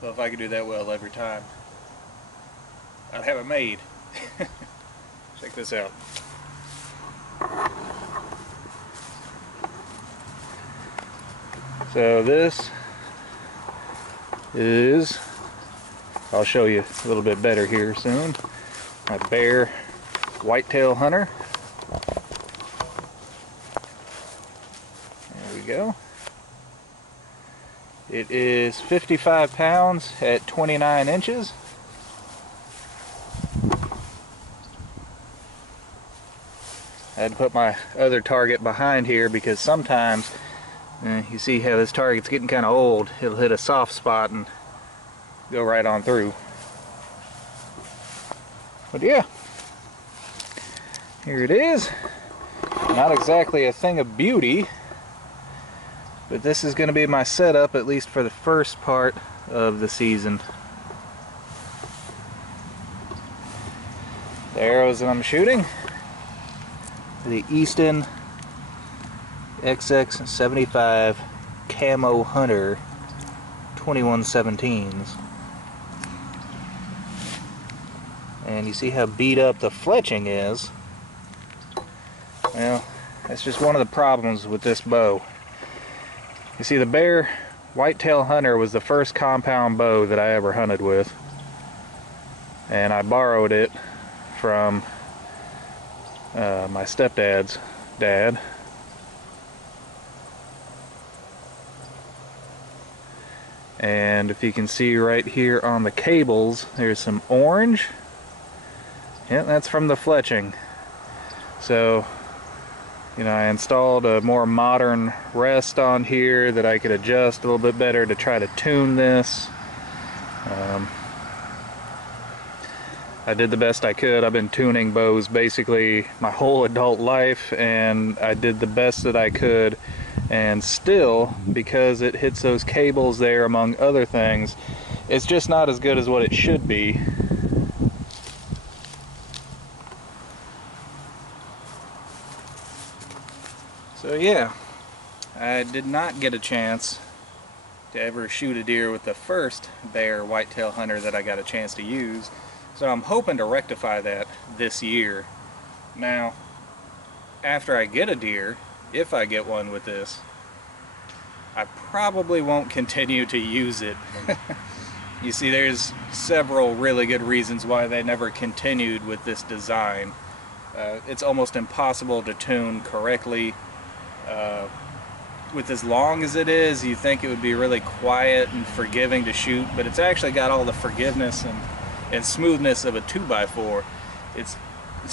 Well, if I could do that well every time, I'd have it made. Check this out. So this is, I'll show you a little bit better here soon, my Bear Whitetail Hunter. There we go. It is 55 pounds at 29 inches. I had to put my other target behind here because sometimes you see how this target's getting kind of old. It'll hit a soft spot and go right on through. But yeah, here it is. Not exactly a thing of beauty, but this is going to be my setup, at least for the first part of the season. The arrows that I'm shooting, the Easton XX75 Camo Hunter 2117s. And you see how beat up the fletching is. Well, that's just one of the problems with this bow. You see, the Bear Whitetail Hunter was the first compound bow that I ever hunted with, and I borrowed it from my stepdad's dad. And if you can see right here on the cables, there's some orange. Yeah, that's from the fletching. So, you know, I installed a more modern rest on here that I could adjust a little bit better to try to tune this. I did the best I could. I've been tuning bows basically my whole adult life, and I did the best that I could. And still, because it hits those cables there among other things, it's just not as good as what it should be. So yeah, I did not get a chance to ever shoot a deer with the first Bear Whitetail Hunter that I got a chance to use. So I'm hoping to rectify that this year. Now, after I get a deer, if I get one with this, I probably won't continue to use it. You see, there's several really good reasons why they never continued with this design. It's almost impossible to tune correctly. With as long as it is, you think it would be really quiet and forgiving to shoot, but it's actually got all the forgiveness and smoothness of a 2x4. It's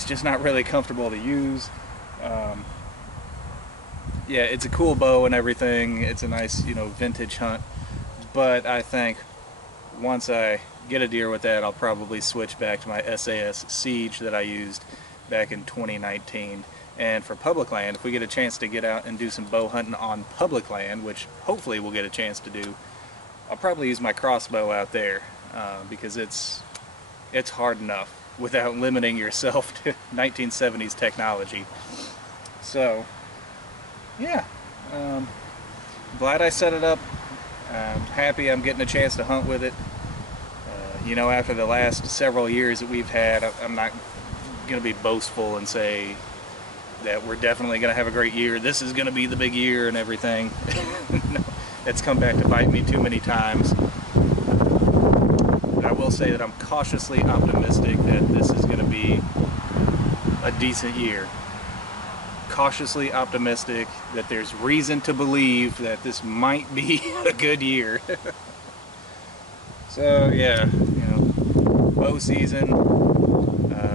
just not really comfortable to use. Yeah, it's a cool bow and everything. It's a nice, you know, vintage hunt. But I think once I get a deer with that, I'll probably switch back to my SAS Siege that I used back in 2019. And for public land, if we get a chance to get out and do some bow hunting on public land, which hopefully we'll get a chance to do, I'll probably use my crossbow out there because it's hard enough without limiting yourself to 1970s technology. So, yeah, glad I set it up. I'm happy I'm getting a chance to hunt with it. You know, after the last several years that we've had, I'm not going to be boastful and say that we're definitely going to have a great year. This is going to be the big year and everything. No, it's come back to bite me too many times. But I will say that I'm cautiously optimistic that this is going to be a decent year. Cautiously optimistic that there's reason to believe that this might be a good year. So yeah, you know, bow season.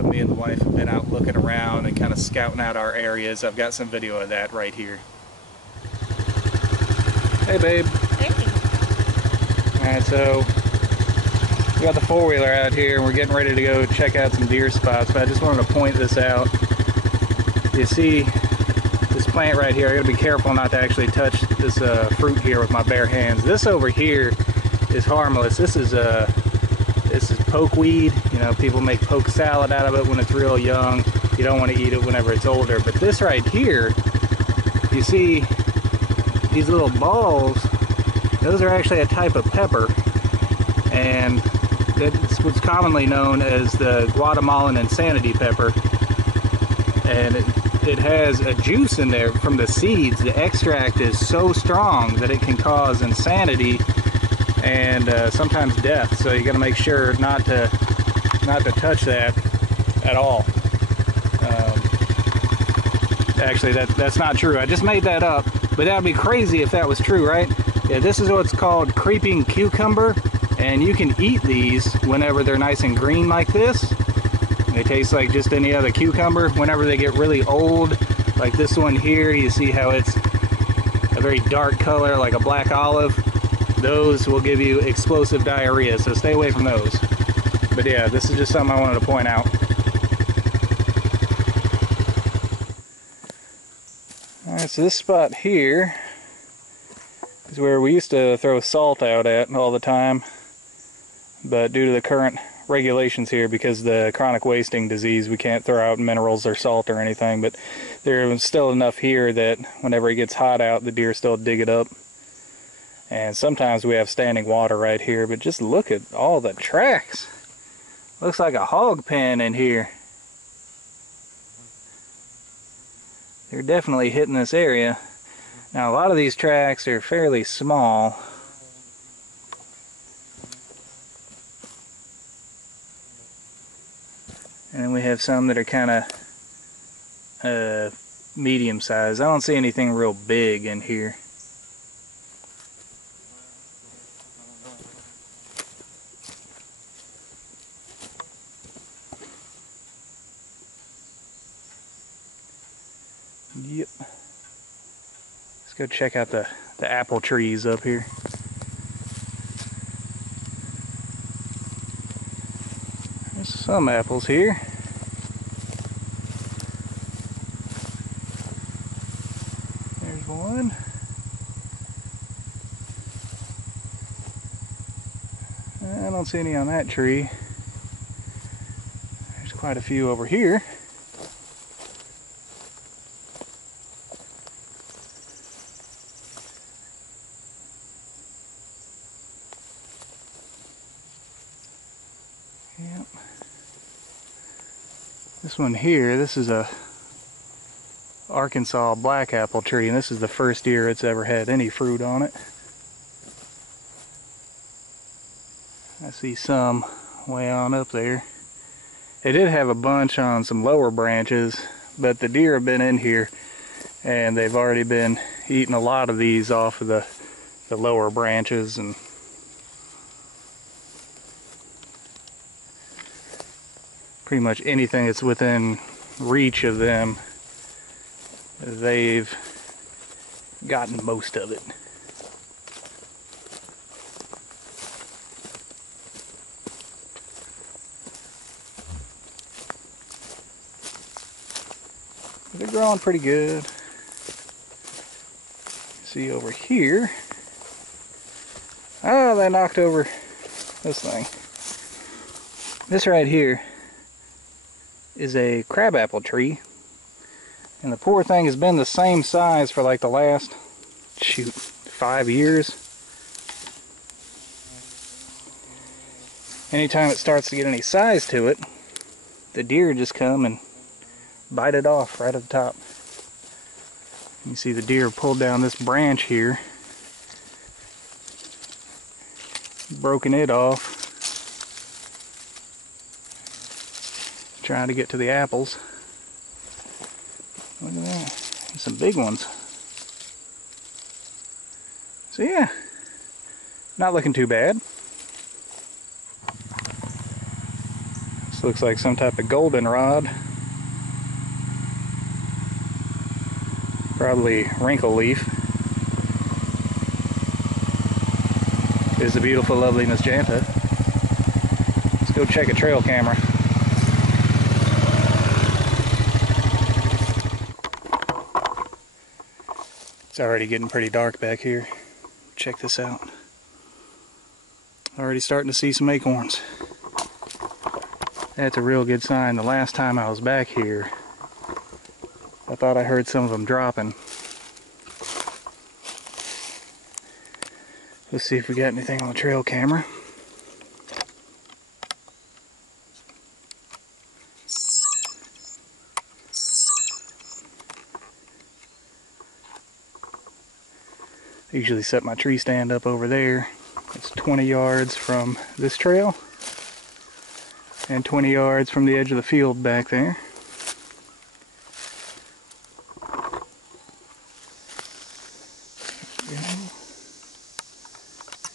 Me and the wife have been out looking around and kind of scouting out our areas. I've got some video of that right here. Hey babe. Hey. Alright, so we got the four-wheeler out here and we're getting ready to go check out some deer spots, but I just wanted to point this out. You see this plant right here, I gotta be careful not to actually touch this fruit here with my bare hands. This over here is harmless. This is pokeweed. You know, people make poke salad out of it when it's real young. You don't want to eat it whenever it's older. But this right here, you see these little balls, those are actually a type of pepper. and it's what's commonly known as the Guatemalan insanity pepper. And it has a juice in there from the seeds. The extract is so strong that it can cause insanity and sometimes death. So you got to make sure not to touch that at all. Actually, that's not true. I just made that up, but that would be crazy if that was true, right? Yeah, this is what's called creeping cucumber, and you can eat these whenever they're nice and green like this. They taste like just any other cucumber. Whenever they get really old, like this one here, you see how it's a very dark color, like a black olive. Those will give you explosive diarrhea, so stay away from those. But yeah, this is just something I wanted to point out. Alright, so this spot here is where we used to throw salt out at all the time, but due to the current regulations here, because the chronic wasting disease, we can't throw out minerals or salt or anything, but there's still enough here that whenever it gets hot out, the deer still dig it up. And sometimes we have standing water right here, but just look at all the tracks. Looks like a hog pen in here. They're definitely hitting this area. Now a lot of these tracks are fairly small. And then we have some that are kind of medium sized. I don't see anything real big in here. Yep. Let's go check out the apple trees up here. There's some apples here. There's one. I don't see any on that tree. There's quite a few over here. Yep. This one here, this is a Arkansas black apple tree, and this is the first year it's ever had any fruit on it. I see some way on up there. They did have a bunch on some lower branches, but the deer have been in here and they've already been eating a lot of these off of the lower branches, and pretty much anything that's within reach of them, they've gotten most of it. They're growing pretty good. See over here. Oh, they knocked over this thing. This right here is a crabapple tree, and the poor thing has been the same size for like the last, 5 years. Anytime it starts to get any size to it, the deer just come and bite it off right at the top. You see the deer pulled down this branch here, broken it off, trying to get to the apples. Look at that, some big ones. So yeah, not looking too bad. This looks like some type of goldenrod. Probably wrinkle leaf. There's the beautiful, lovely Miss Janta. Let's go check a trail camera. It's already getting pretty dark back here. Check this out. Already starting to see some acorns. That's a real good sign. The last time I was back here, I thought I heard some of them dropping. Let's see if we got anything on the trail camera. I usually set my tree stand up over there. It's 20 yards from this trail and 20 yards from the edge of the field back there.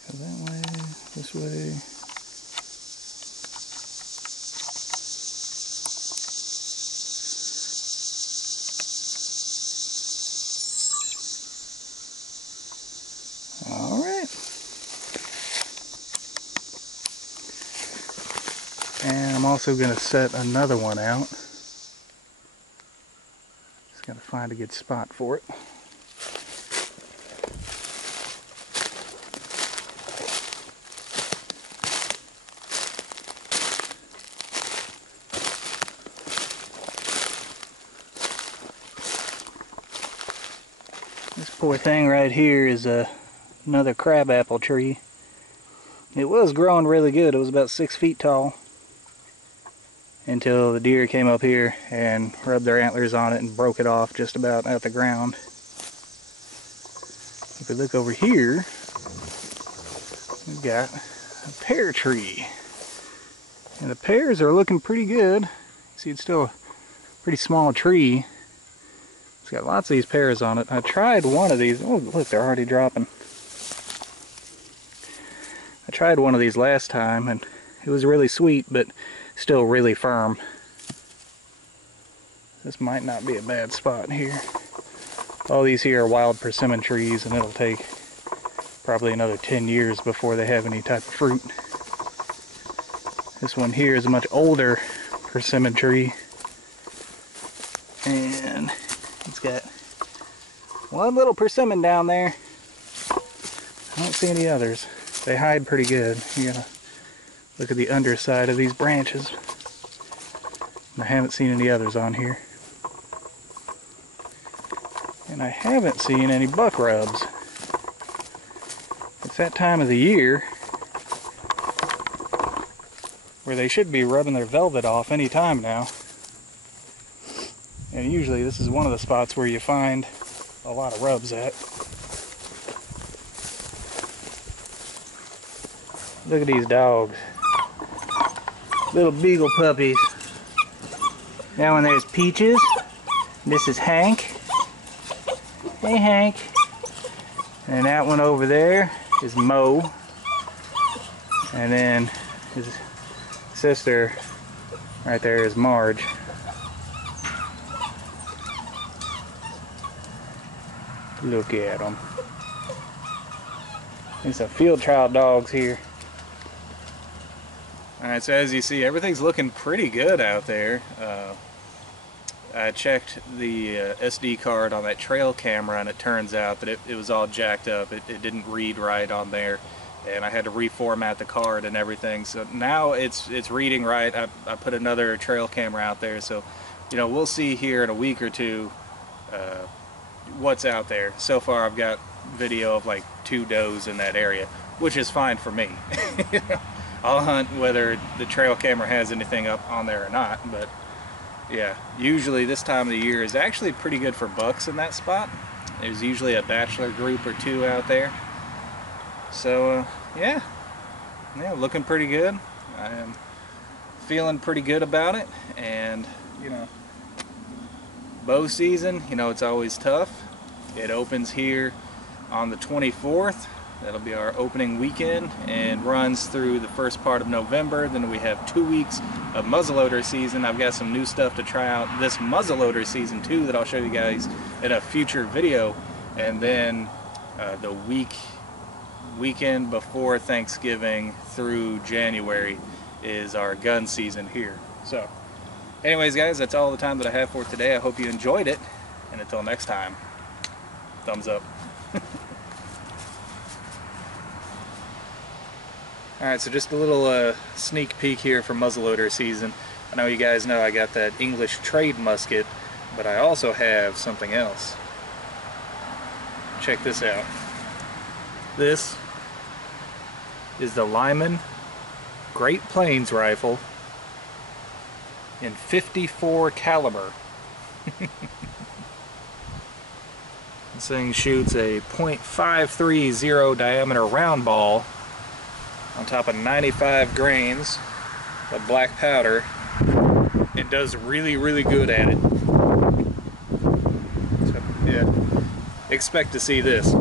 Go that way, this way. And I'm also going to set another one out. Just got to find a good spot for it. This poor thing right here is another crabapple tree. It was growing really good. It was about 6 feet tall, until the deer came up here and rubbed their antlers on it and broke it off just about at the ground. If we look over here, we've got a pear tree. And the pears are looking pretty good. See, it's still a pretty small tree. It's got lots of these pears on it. I tried one of these. Oh, look, they're already dropping. I tried one of these last time and it was really sweet, but still really firm. This might not be a bad spot here. All these here are wild persimmon trees, and it'll take probably another 10 years before they have any type of fruit. This one here is a much older persimmon tree, and it's got one little persimmon down there. I don't see any others. They hide pretty good. You gotta look at the underside of these branches. And I haven't seen any others on here. And I haven't seen any buck rubs. It's that time of the year where they should be rubbing their velvet off any time now. And usually this is one of the spots where you find a lot of rubs at. Look at these dogs. Little beagle puppies. That one there's Peaches. This is Hank. Hey Hank. And that one over there is Mo. And then his sister right there is Marge. Look at them. There's some field trial dogs here. Alright, so as you see, everything's looking pretty good out there. I checked the SD card on that trail camera, and it turns out that it was all jacked up. It didn't read right on there, and I had to reformat the card and everything. So now it's reading right. I put another trail camera out there, so you know, we'll see here in a week or two what's out there. So far I've got video of like 2 does in that area, which is fine for me. You know, I'll hunt whether the trail camera has anything up on there or not, but yeah, usually this time of the year is actually pretty good for bucks in that spot. There's usually a bachelor group or 2 out there. So yeah, looking pretty good. I am feeling pretty good about it, and you know, bow season, you know, it's always tough. It opens here on the 24th. That'll be our opening weekend, and runs through the first part of November. Then we have 2 weeks of muzzleloader season. I've got some new stuff to try out this muzzleloader season too that I'll show you guys in a future video. And then the weekend before Thanksgiving through January is our gun season here. So anyways guys, that's all the time that I have for today. I hope you enjoyed it, and until next time, thumbs up. Alright, so just a little sneak peek here for muzzleloader season. I know you guys know I got that English trade musket, but I also have something else. Check this out. This is the Lyman Great Plains rifle in .54 caliber. This thing shoots a .530 diameter round ball on top of 95 grains of black powder. It does really, really good at it. So, yeah, expect to see this.